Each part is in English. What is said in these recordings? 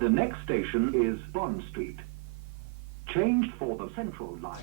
The next station is Bond Street, changed for the Central Line.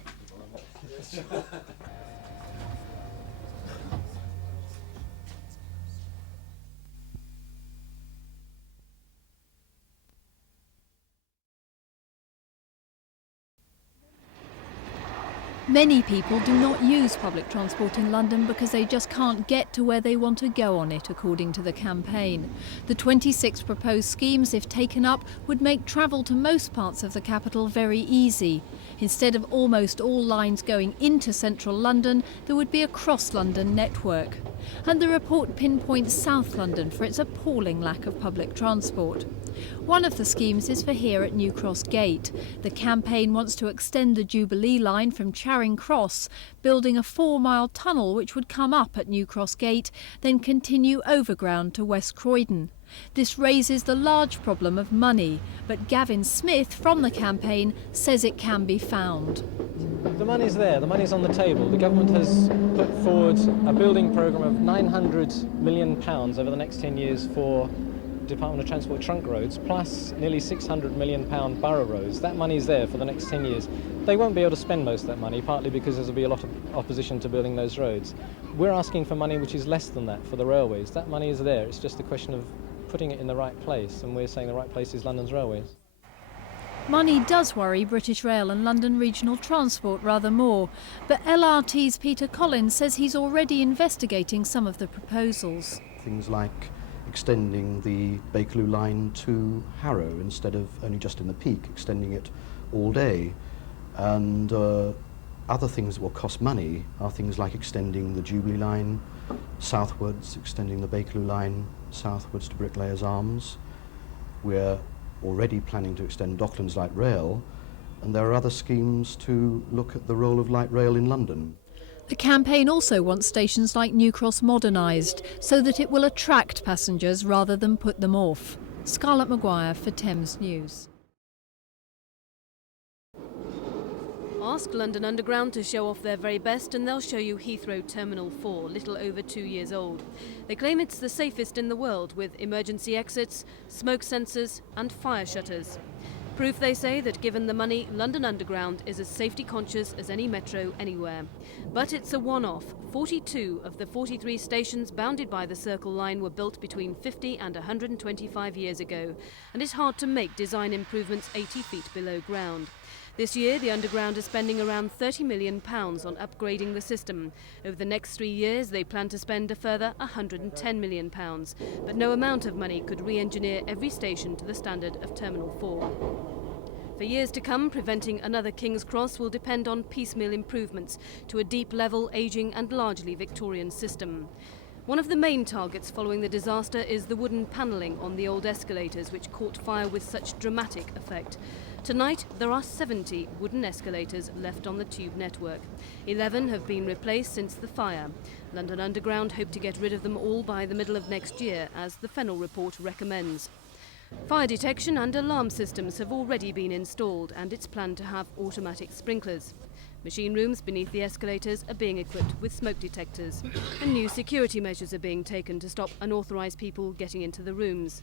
Many people do not use public transport in London because they just can't get to where they want to go on it, according to the campaign. The 26 proposed schemes, if taken up, would make travel to most parts of the capital very easy. Instead of almost all lines going into central London, there would be a cross-London network. And the report pinpoints South London for its appalling lack of public transport. One of the schemes is for here at New Cross Gate. The campaign wants to extend the Jubilee line from Charing Cross, building a 4-mile tunnel which would come up at New Cross Gate, then continue overground to West Croydon. This raises the large problem of money, but Gavin Smith from the campaign says it can be found. The money's there, the money's on the table. The government has put forward a building programme of £900 million over the next 10 years for Department of Transport trunk roads, plus nearly £600 million borough roads. That money's there for the next 10 years. They won't be able to spend most of that money, partly because there'll be a lot of opposition to building those roads. We're asking for money which is less than that for the railways. That money is there, it's just a question of putting it in the right place, and we're saying the right place is London's railways. Money does worry British Rail and London Regional Transport rather more, but LRT's Peter Collins says he's already investigating some of the proposals. Things like extending the Bakerloo line to Harrow instead of only just in the peak, extending it all day. And other things that will cost money are things like extending the Jubilee line southwards, extending the Bakerloo line southwards to Bricklayers Arms. We're already planning to extend Docklands Light Rail, and there are other schemes to look at the role of light rail in London. The campaign also wants stations like New Cross modernised so that it will attract passengers rather than put them off. Scarlett Maguire for Thames News. Ask London Underground to show off their very best and they'll show you Heathrow Terminal 4, little over 2 years old. They claim it's the safest in the world, with emergency exits, smoke sensors and fire shutters. Proof, they say, that given the money, London Underground is as safety conscious as any metro anywhere. But it's a one-off. 42 of the 43 stations bounded by the Circle Line were built between 50 and 125 years ago, and it's hard to make design improvements 80 feet below ground. This year, the Underground is spending around £30 million on upgrading the system. Over the next 3 years, they plan to spend a further £110 million. But no amount of money could re-engineer every station to the standard of Terminal 4. For years to come, preventing another King's Cross will depend on piecemeal improvements to a deep level, ageing and largely Victorian system. One of the main targets following the disaster is the wooden panelling on the old escalators, which caught fire with such dramatic effect. Tonight, there are 70 wooden escalators left on the tube network. 11 have been replaced since the fire. London Underground hope to get rid of them all by the middle of next year, as the Fennell report recommends. Fire detection and alarm systems have already been installed, and it's planned to have automatic sprinklers. Machine rooms beneath the escalators are being equipped with smoke detectors, and new security measures are being taken to stop unauthorised people getting into the rooms.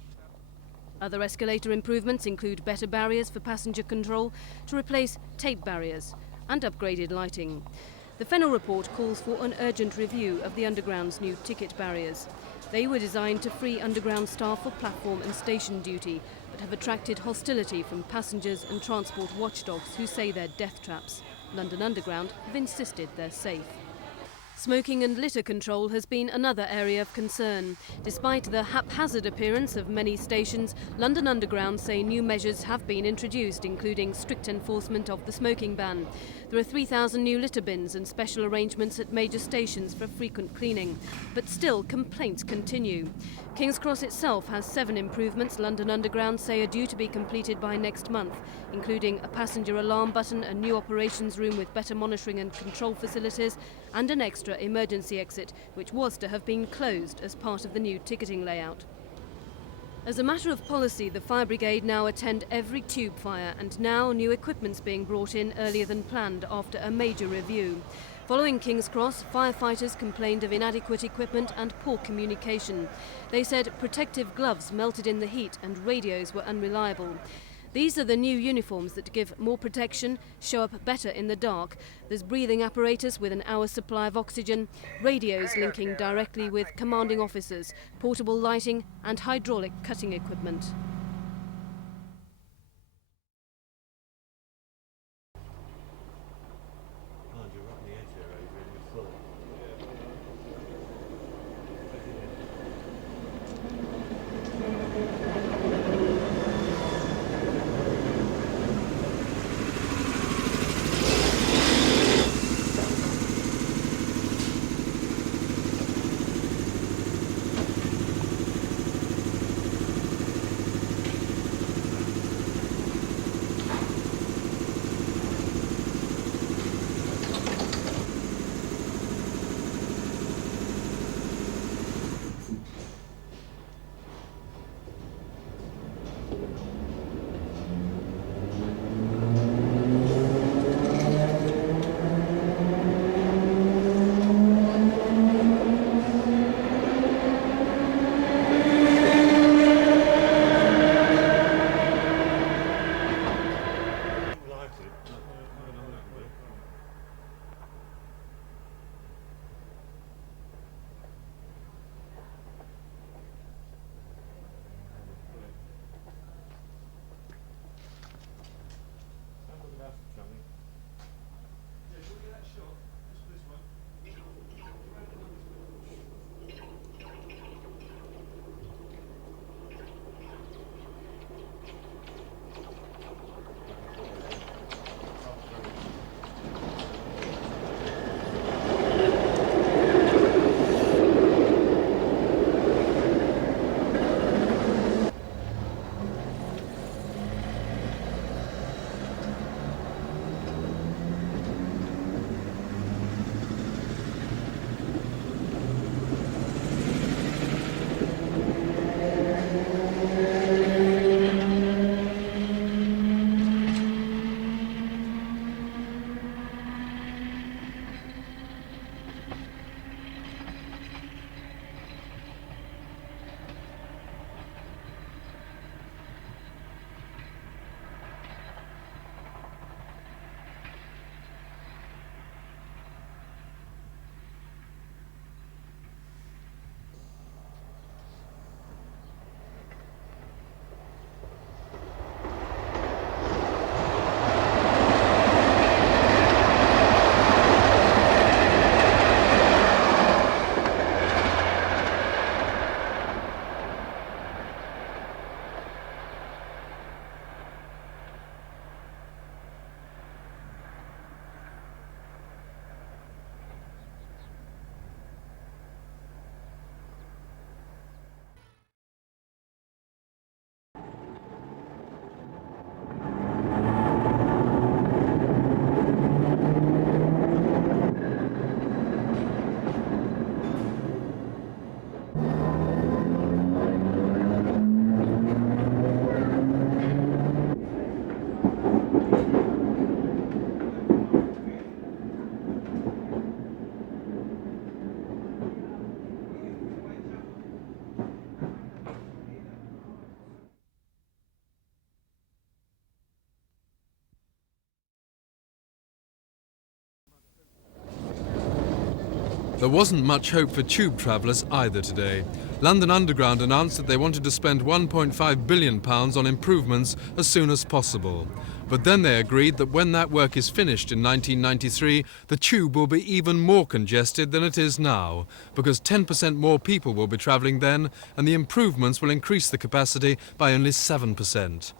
Other escalator improvements include better barriers for passenger control to replace tape barriers and upgraded lighting. The Fennell report calls for an urgent review of the Underground's new ticket barriers. They were designed to free Underground staff for platform and station duty, but have attracted hostility from passengers and transport watchdogs who say they're death traps. London Underground have insisted they're safe. Smoking and litter control has been another area of concern. Despite the haphazard appearance of many stations, London Underground say new measures have been introduced, including strict enforcement of the smoking ban. There are 3,000 new litter bins and special arrangements at major stations for frequent cleaning. But still, complaints continue. King's Cross itself has 7 improvements London Underground say are due to be completed by next month, including a passenger alarm button, a new operations room with better monitoring and control facilities, and an extra emergency exit, which was to have been closed as part of the new ticketing layout. As a matter of policy, the fire brigade now attend every tube fire, and now new equipment's being brought in earlier than planned after a major review. Following King's Cross, firefighters complained of inadequate equipment and poor communication. They said protective gloves melted in the heat and radios were unreliable. These are the new uniforms that give more protection, show up better in the dark. There's breathing apparatus with an hour's supply of oxygen, radios linking directly with commanding officers, portable lighting and hydraulic cutting equipment. There wasn't much hope for tube travellers either today. London Underground announced that they wanted to spend £1.5 billion on improvements as soon as possible. But then they agreed that when that work is finished in 1993, the tube will be even more congested than it is now, because 10% more people will be travelling then, and the improvements will increase the capacity by only 7%.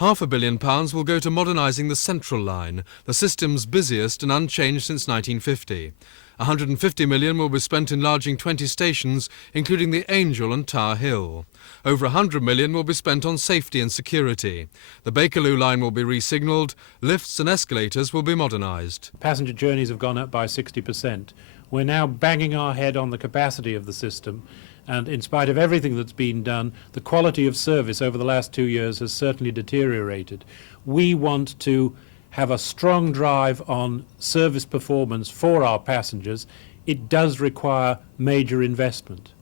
£500 million will go to modernising the Central Line, the system's busiest and unchanged since 1950. £150 million will be spent enlarging 20 stations, including the Angel and Tower Hill. Over £100 million will be spent on safety and security. The Bakerloo line will be re-signalled, lifts and escalators will be modernised. Passenger journeys have gone up by 60%. We're now banging our head on the capacity of the system, And in spite of everything that's been done, the quality of service over the last 2 years has certainly deteriorated. We want to have a strong drive on service performance for our passengers. It does require major investment.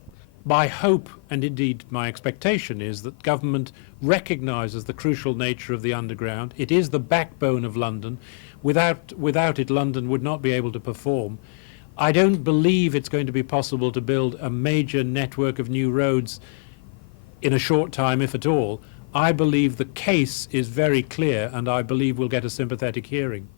My hope, and indeed my expectation, is that government recognises the crucial nature of the Underground. It is the backbone of London. Without it, London would not be able to perform. I don't believe it's going to be possible to build a major network of new roads in a short time, if at all. I believe the case is very clear, and I believe we'll get a sympathetic hearing.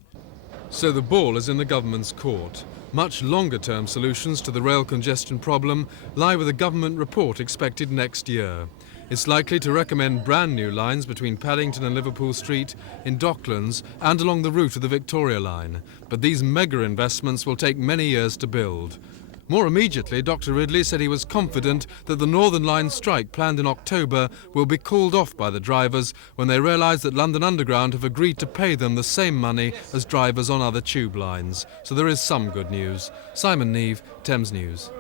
So the ball is in the government's court. Much longer-term solutions to the rail congestion problem lie with a government report expected next year. It's likely to recommend brand new lines between Paddington and Liverpool Street, in Docklands and along the route of the Victoria Line. But these mega investments will take many years to build. More immediately, Dr. Ridley said he was confident that the Northern Line strike planned in October will be called off by the drivers when they realise that London Underground have agreed to pay them the same money as drivers on other tube lines. So there is some good news. Simon Neve, Thames News.